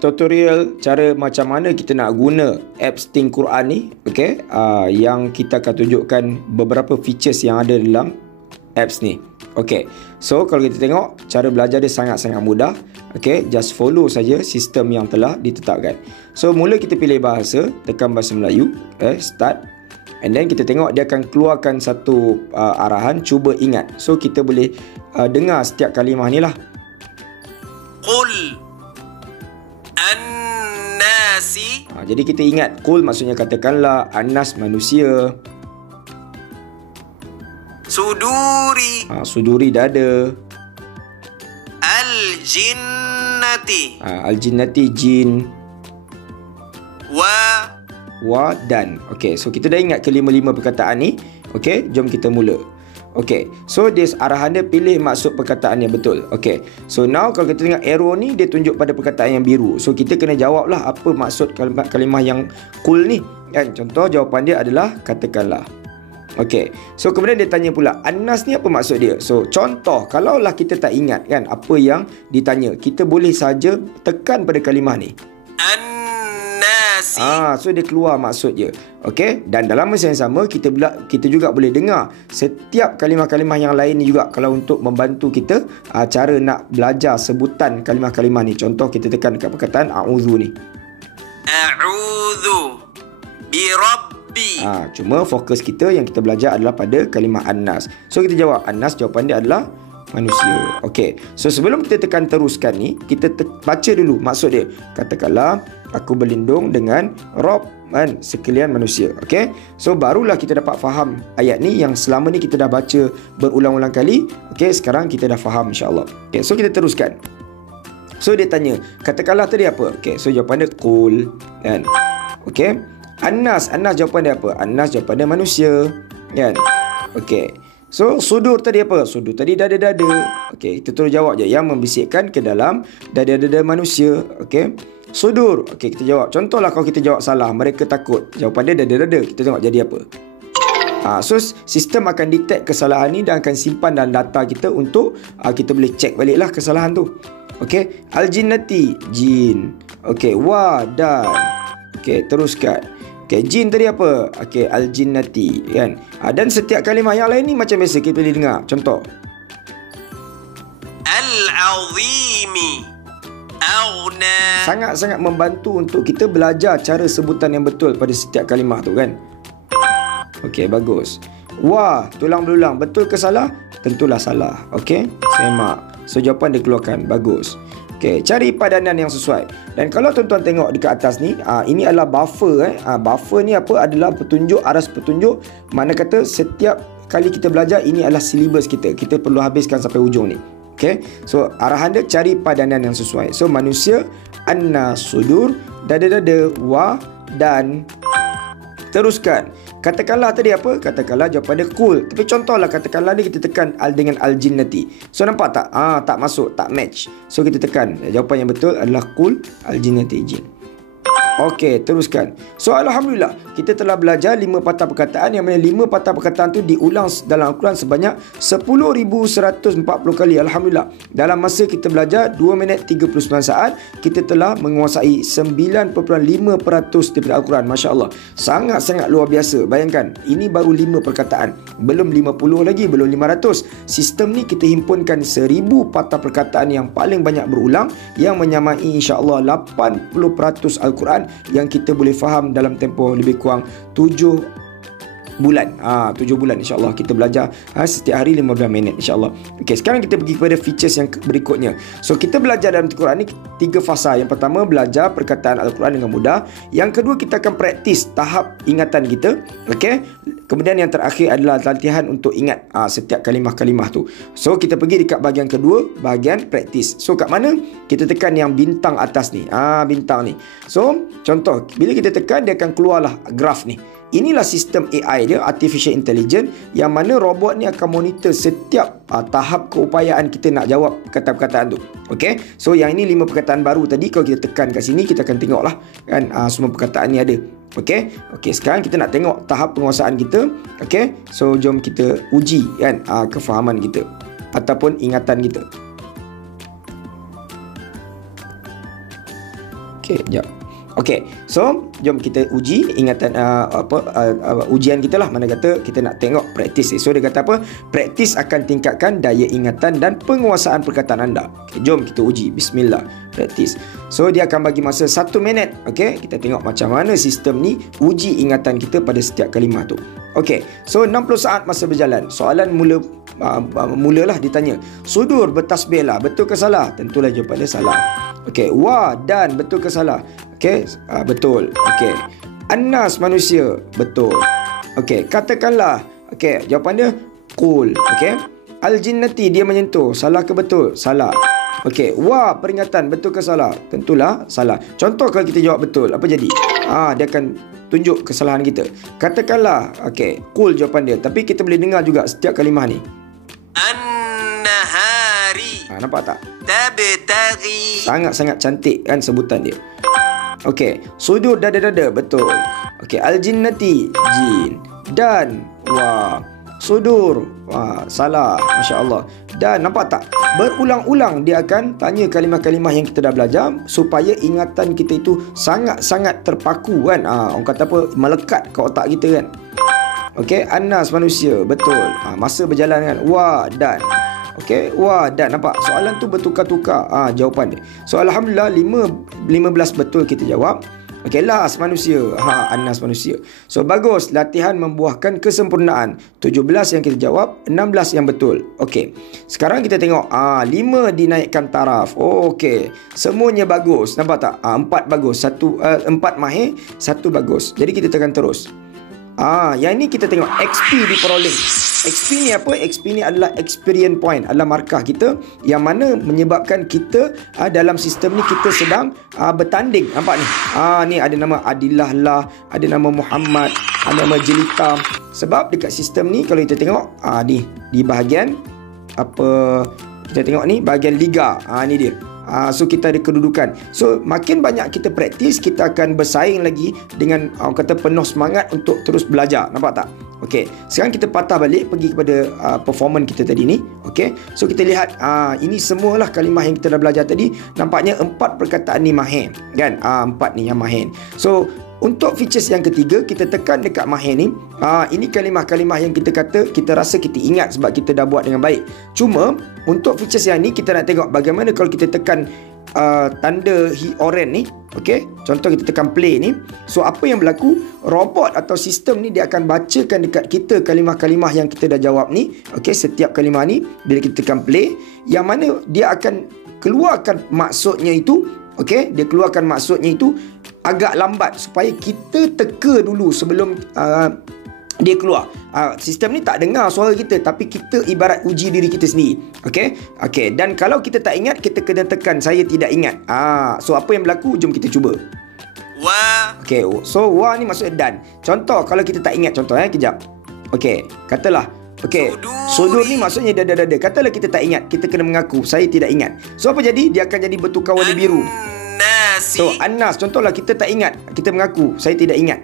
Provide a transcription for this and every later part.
Tutorial cara macam mana kita nak guna apps Think Quran ni, okey, yang kita akan tunjukkan beberapa features yang ada dalam apps ni. Okey, so kalau kita tengok cara belajar dia sangat-sangat mudah. Okey, just follow saja sistem yang telah ditetapkan. So mula kita pilih bahasa, tekan bahasa Melayu, start, and then kita tengok dia akan keluarkan satu arahan, cuba ingat. So kita boleh dengar setiap kalimah ni lah. Qul An-nasi. Jadi kita ingat, qul maksudnya katakanlah, An-nas manusia, Suduri. suduri dada, Al-jinnati. al-jinnati jin, Wa dan. Okey, so kita dah ingat kelima-lima perkataan ni. Okey, jom kita mula. Okey, so dia arahan dia pilih maksud perkataan yang betul. Okey, so now kalau kita tengok arrow ni, dia tunjuk pada perkataan yang biru. So kita kena jawablah apa maksud kalimah yang qul ni kan. Contoh jawapan dia adalah katakanlah. Okey, so kemudian dia tanya pula, An-nas ni apa maksud dia? So contoh, kalaulah kita tak ingat kan apa yang ditanya, kita boleh saja tekan pada kalimah ni. An-nasi. So dia keluar maksud dia. Okey, dan dalam masa yang sama kita juga boleh dengar setiap kalimah-kalimah yang lain ni juga, kalau untuk membantu kita cara nak belajar sebutan kalimah-kalimah ni. Contoh kita tekan dekat perkataan a'udzu ni. A'udzu birabbi. Cuma fokus kita yang kita belajar adalah pada kalimah An-nas. So kita jawab An-nas, jawapan dia adalah manusia. Okey, so sebelum kita tekan teruskan ni, kita baca dulu maksud dia. Katakanlah, aku berlindung dengan Rob dan sekalian manusia. Okey, so barulah kita dapat faham ayat ni yang selama ni kita dah baca berulang-ulang kali. Okey, sekarang kita dah faham insya-Allah. Okey, so kita teruskan. So dia tanya, katakanlah tadi apa? Okey, so jawapan dia qul kan. Okey, An-nas jawapan dia apa? An-nas jawapan dia manusia kan. Okey, so sudur tadi apa? Sudur tadi dada-dada. Okey, kita terus jawab je, yang membisikkan ke dalam dada-dada manusia. Okey, sudur. Okey, kita jawab. Contohlah kalau kita jawab salah, mereka takut. Jawapan dia dada-dada. Kita tengok jadi apa. So sistem akan detect kesalahan ni dan akan simpan dalam data kita untuk kita boleh check baliklah kesalahan tu. Okey, al-jinnati jin. Okey, wa dan. Okey, teruskan. Okey, jin tadi apa? Okey, al-jinnati kan. Dan setiap kalimah yang lain ni macam biasa kita boleh dengar. Contoh. Al-azimi. Aghna. Sangat-sangat membantu untuk kita belajar cara sebutan yang betul pada setiap kalimah tu kan. Okey, bagus. Wah, tulang belulang. Betul ke salah? Tentulah salah. Okey, semak. So jawapan dia keluarkan. Bagus. Okey, cari padanan yang sesuai. Dan kalau tuan-tuan tengok dekat atas ni, ini adalah buffer. Buffer ni apa? Adalah petunjuk, aras petunjuk. Mana kata setiap kali kita belajar, ini adalah silibus kita. Kita perlu habiskan sampai ujung ni. Okey, so arahan dia cari padanan yang sesuai. So manusia, An-nas sudur, dada-dada, wa dan. Teruskan. Katakanlah tadi apa? Katakanlah jawapan dia qul. Tapi contohlah katakanlah ni kita tekan dengan al-jinnati. So nampak tak? Tak masuk, tak match. So kita tekan. Jawapan yang betul adalah qul al-jinnati jin. Okey, teruskan. So alhamdulillah, kita telah belajar 5 patah perkataan, yang mana 5 patah perkataan tu diulang dalam Al-Quran sebanyak 10,140 kali. Alhamdulillah. Dalam masa kita belajar 2 minit 39 saat, kita telah menguasai 9.5% daripada Al-Quran. Masya-Allah. Sangat-sangat luar biasa. Bayangkan, ini baru 5 perkataan. Belum 50 lagi, belum 500. Sistem ni kita himpunkan 1,000 patah perkataan yang paling banyak berulang, yang menyamai insya-Allah 80% Al-Quran yang kita boleh faham dalam tempoh lebih kurang 7 bulan. 7 bulan insya-Allah kita belajar setiap hari 15 minit insya-Allah. Okey, sekarang kita pergi kepada features yang berikutnya. So kita belajar dalam Al-Quran ni 3 fasa. Yang pertama, belajar perkataan Al-Quran dengan mudah. Yang kedua, kita akan praktis tahap ingatan kita. Okey. Kemudian yang terakhir adalah latihan untuk ingat setiap kalimah-kalimah tu. So kita pergi dekat bahagian kedua, bahagian praktis. So kat mana? Kita tekan yang bintang atas ni. Bintang ni. So contoh, bila kita tekan, dia akan keluarlah graf ni. Inilah sistem AI dia, Artificial Intelligence, yang mana robot ni akan monitor setiap tahap keupayaan kita nak jawab perkataan-perkataan tu. Okey, so yang ini 5 perkataan baru tadi. Kalau kita tekan kat sini, kita akan tengoklah kan semua perkataan ni ada. Okey, sekarang kita nak tengok tahap penguasaan kita. Okey, so jom kita uji kan kefahaman kita ataupun ingatan kita. Okey, jap. Okey, so jom kita uji ingatan ujian kita lah. Mana kata kita nak tengok praktis ni. So dia kata apa? Praktis akan tingkatkan daya ingatan dan penguasaan perkataan anda. Okay, jom kita uji. Bismillah. Praktis. So dia akan bagi masa 1 minit. Okey, kita tengok macam mana sistem ni uji ingatan kita pada setiap kalimah tu. Okey, so 60 saat masa berjalan. Soalan mulalah ditanya, sudur bertasbih lah, betul ke salah? Tentulah jawapan dia salah. Okey, wa dan betul ke salah? Okey, betul. Okey, annas manusia, betul. Okey, katakanlah. Okey, jawapan dia qul. Okey, al-jinnati dia menyentuh, salah ke betul? Salah. Okey, wa peringatan, betul ke salah? Tentulah salah. Contoh kalau kita jawab betul, apa jadi? Dia akan tunjuk kesalahan kita. Katakanlah, okey, qul jawapan dia, tapi kita boleh dengar juga setiap kalimah ni. An-nahari. Nampak tak? Tabtaghi. Sangat-sangat cantik kan sebutan dia. Okey, sudur dada-dada, betul. Okey, al-jinnati, jin. Dan wa, sudur, salah. Masya Allah. Dan nampak tak? Berulang-ulang dia akan tanya kalimah-kalimah yang kita dah belajar supaya ingatan kita itu sangat-sangat terpaku kan. Orang kata apa? Melekat ke otak kita kan. Okey, annas manusia, betul. Masa berjalan kan. Wa dan. Okey, wa dan. Nampak? Soalan tu bertukar-tukar jawapan dia. So alhamdulillah 15 betul kita jawab. Okey, las manusia. Annas manusia. So bagus, latihan membuahkan kesempurnaan. 17 yang kita jawab, 16 yang betul. Okey. Sekarang kita tengok 5 dinaikkan taraf. Okey. Semuanya bagus. Nampak tak? 4 bagus. 4 mahir, 1 bagus. Jadi kita tekan terus. Yang ni kita tengok XP diperoleh. XP ni apa? XP ni adalah experience point, adalah markah kita yang mana menyebabkan kita dalam sistem ni kita sedang bertanding. Nampak ni? Ni ada nama Adillah lah, ada nama Muhammad, ada nama Jelita. Sebab dekat sistem ni kalau kita tengok ni di bahagian apa kita tengok ni bahagian liga. Ni dia. So kita ada kedudukan. So makin banyak kita praktis, kita akan bersaing lagi dengan orang kata penuh semangat untuk terus belajar. Nampak tak? Okey, sekarang kita patah balik pergi kepada performance kita tadi ni. Okey, so kita lihat ini semualah kalimah yang kita dah belajar tadi. Nampaknya 4 perkataan ni mahir kan? 4 ni yang mahir. So untuk features yang ketiga, kita tekan dekat mahir ni. Ini kalimah-kalimah yang kita kata, kita rasa kita ingat sebab kita dah buat dengan baik. Cuma, untuk features yang ni, kita nak tengok bagaimana kalau kita tekan tanda oren ni. Okay, contoh kita tekan play ni. So, apa yang berlaku? Robot atau sistem ni, dia akan bacakan dekat kita kalimah-kalimah yang kita dah jawab ni. Okay, setiap kalimah ni, bila kita tekan play, yang mana dia akan keluarkan maksudnya itu. Okay, dia keluarkan maksudnya itu agak lambat supaya kita teka dulu sebelum dia keluar. Sistem ni tak dengar suara kita, tapi kita ibarat uji diri kita sendiri. Okey. Okey, dan kalau kita tak ingat, kita kena tekan saya tidak ingat. So apa yang berlaku? Jom kita cuba. Wa. Okey, so wa ni maksudnya dan. Contoh kalau kita tak ingat, contoh kejap. Okey, katalah okey, sudur ni maksudnya dada-dada. Katalah kita tak ingat, kita kena mengaku saya tidak ingat. So apa jadi? Dia akan jadi bertukar warna biru. So annas, contohlah kita tak ingat, kita mengaku saya tidak ingat.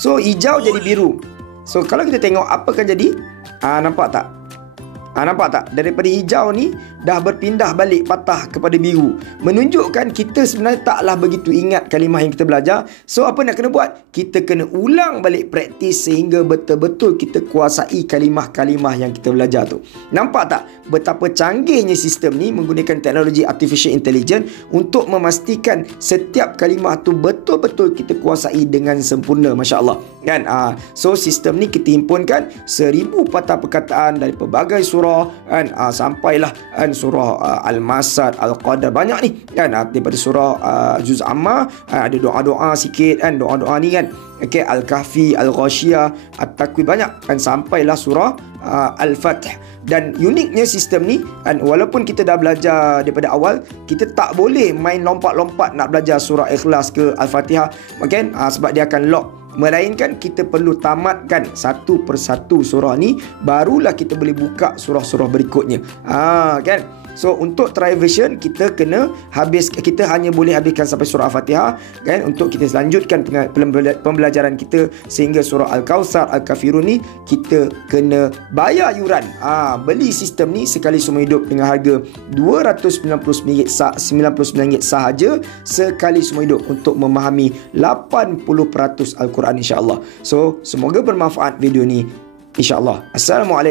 So hijau jadi biru. So kalau kita tengok apa akan jadi? Nampak tak? Nampak tak? Daripada hijau ni dah berpindah balik patah kepada biru, menunjukkan kita sebenarnya taklah begitu ingat kalimah yang kita belajar. So apa nak kena buat? Kita kena ulang balik praktis sehingga betul-betul kita kuasai kalimah-kalimah yang kita belajar tu. Nampak tak betapa canggihnya sistem ni menggunakan teknologi artificial intelligence untuk memastikan setiap kalimah tu betul-betul kita kuasai dengan sempurna. Masya Allah kan? So sistem ni kita himpunkan 1000 patah perkataan dari pelbagai surah kan, sampailah kan surah Al-Masad, Al-Qadar, banyak ni kan, daripada surah Juz Amma ada doa-doa sikit kan, doa-doa ni kan. Okay, Al-Kahfi, Al-Ghashiyah, At-Takwir, banyak kan, sampailah surah Al-Fath. Dan uniknya sistem ni kan, walaupun kita dah belajar daripada awal, kita tak boleh main lompat-lompat nak belajar surah Ikhlas ke Al-Fatihah kan, sebab dia akan lock. Melainkan kita perlu tamatkan satu persatu surah ni, barulah kita boleh buka surah-surah berikutnya. Kan? So untuk trial version kita hanya boleh habiskan sampai surah Al-Fatihah kan, untuk kita lanjutkan pembelajaran kita sehingga surah Al-Kautsar, Al-Kafirun ni kita kena bayar yuran. Beli sistem ni sekali seumur hidup dengan harga RM299 sahaja sekali seumur hidup untuk memahami 80% Al-Quran insya-Allah. So semoga bermanfaat video ni insya-Allah. Assalamualaikum.